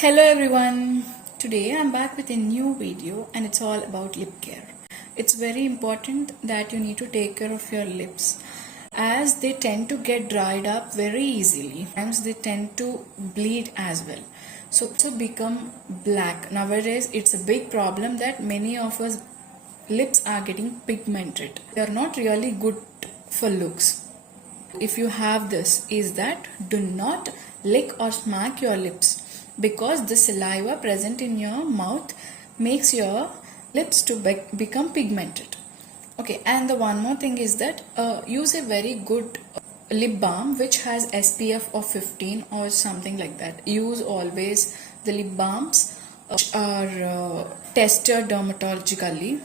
Hello everyone, today I'm back with a new video and it's all about lip care. It's very important that you need to take care of your lips as they tend to get dried up very easily. Sometimes they tend to bleed as well. So become black. Nowadays it's a big problem that many of us lips are getting pigmented. They are not really good for looks. If you have this, is that do not lick or smack your lips because the saliva present in your mouth makes your lips to become pigmented. Okay, and the one more thing is that use a very good lip balm which has SPF of 15 or something like that. Use always the lip balms which are tested dermatologically.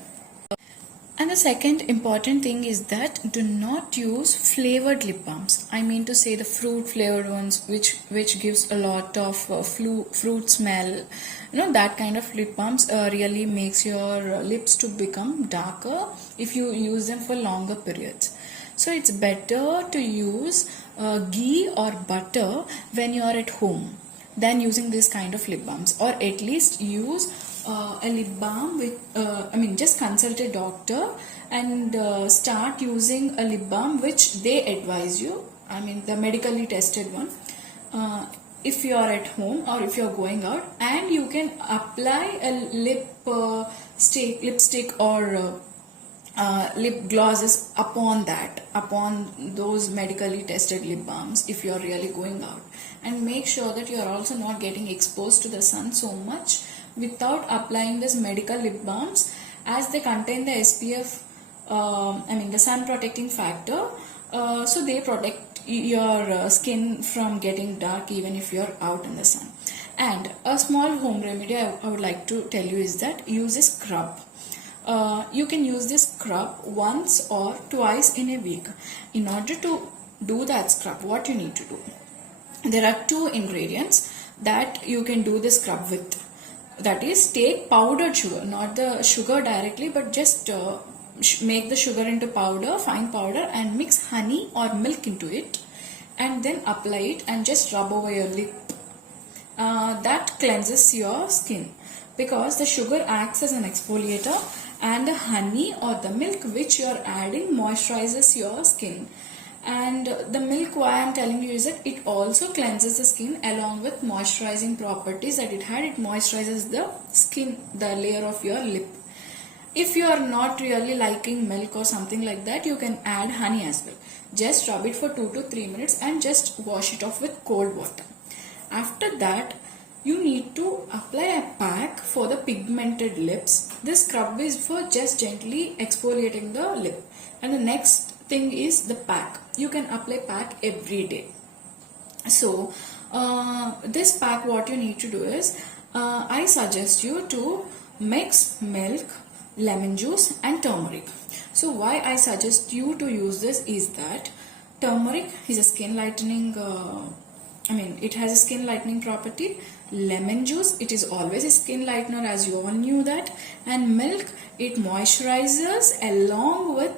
And the second important thing is that do not use flavored lip balms. I mean to say the fruit flavored ones which gives a lot of fruit smell. That kind of lip balms really makes your lips to become darker if you use them for longer periods. So it's better to use ghee or butter when you are at home than using this kind of lip balms, or at least use a lip balm with just consult a doctor and start using a lip balm which they advise you, the medically tested one, if you are at home or if you are going out, and you can apply a lipstick or lip glosses upon those medically tested lip balms if you are really going out, and make sure that you are also not getting exposed to the sun so much without applying this medical lip balms, as they contain the SPF, the sun protecting factor, so they protect your skin from getting dark even if you are out in the sun. And a small home remedy I would like to tell you is that use a scrub. You can use this scrub once or twice in a week. In order to do that scrub, what you need to do? There are two ingredients that you can do the scrub with. That is, take powdered sugar, not the sugar directly, but just make the sugar into powder, fine powder, and mix honey or milk into it, and then apply it and just rub over your lip. That cleanses your skin because the sugar acts as an exfoliator, and the honey or the milk which you are adding moisturizes your skin. And the milk, why I am telling you, is that it also cleanses the skin along with moisturizing properties that it had. It moisturizes the skin, the layer of your lip. If you are not really liking milk or something like that, you can add honey as well. Just rub it for 2 to 3 minutes and just wash it off with cold water. After that, you need to apply a pack for the pigmented lips. This scrub is for just gently exfoliating the lip. And the next thing is the pack. You can apply pack every day. So this pack, what you need to do is, I suggest you to mix milk, lemon juice and turmeric. So why I suggest you to use this is that turmeric is a skin lightening, it has a skin lightening property. Lemon juice, it is always a skin lightener, as you all knew that. And milk, it moisturizes along with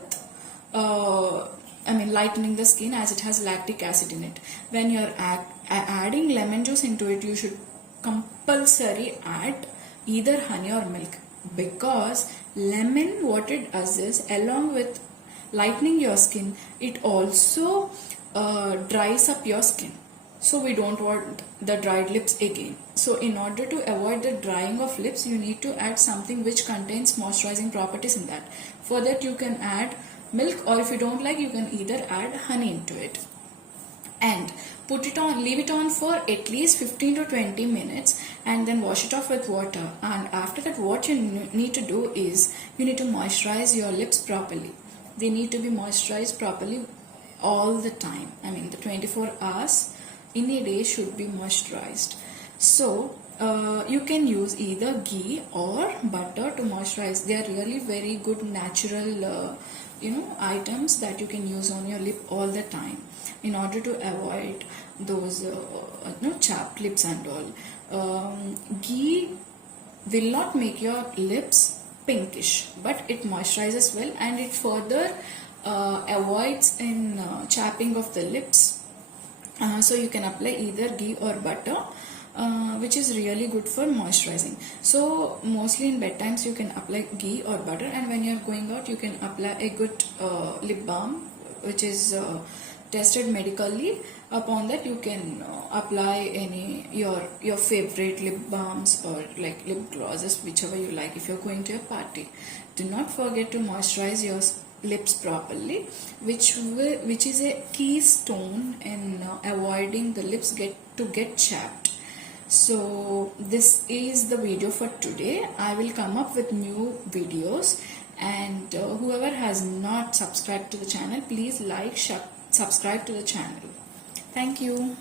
lightening the skin, as it has lactic acid in it. When you are adding lemon juice into it, you should compulsory add either honey or milk, because lemon, what it does is, along with lightening your skin, it also dries up your skin. So we don't want the dried lips again. So in order to avoid the drying of lips, you need to add something which contains moisturizing properties in that. For that you can add milk, or if you don't like, you can either add honey into it. And put it on, leave it on for at least 15 to 20 minutes and then wash it off with water. And after that, what you need to do is, you need to moisturize your lips properly. They need to be moisturized properly all the time. The 24 hours in a day should be moisturized. So you can use either ghee or butter to moisturize. They are really very good natural items that you can use on your lip all the time in order to avoid those chapped lips and all. Ghee will not make your lips pinkish, but it moisturizes well, and it further avoids in chapping of the lips. So you can apply either ghee or butter. which is really good for moisturizing. So mostly in bedtimes you can apply ghee or butter, and when you're going out you can apply a good lip balm which is tested medically. Upon that you can apply any your favorite lip balms or like lip glosses, whichever you like if you're going to a party. Do not forget to moisturize your lips properly, which is a keystone in avoiding the lips get chapped. So this is the video for today. I will come up with new videos, and whoever has not subscribed to the channel, please like, subscribe to the channel. Thank you.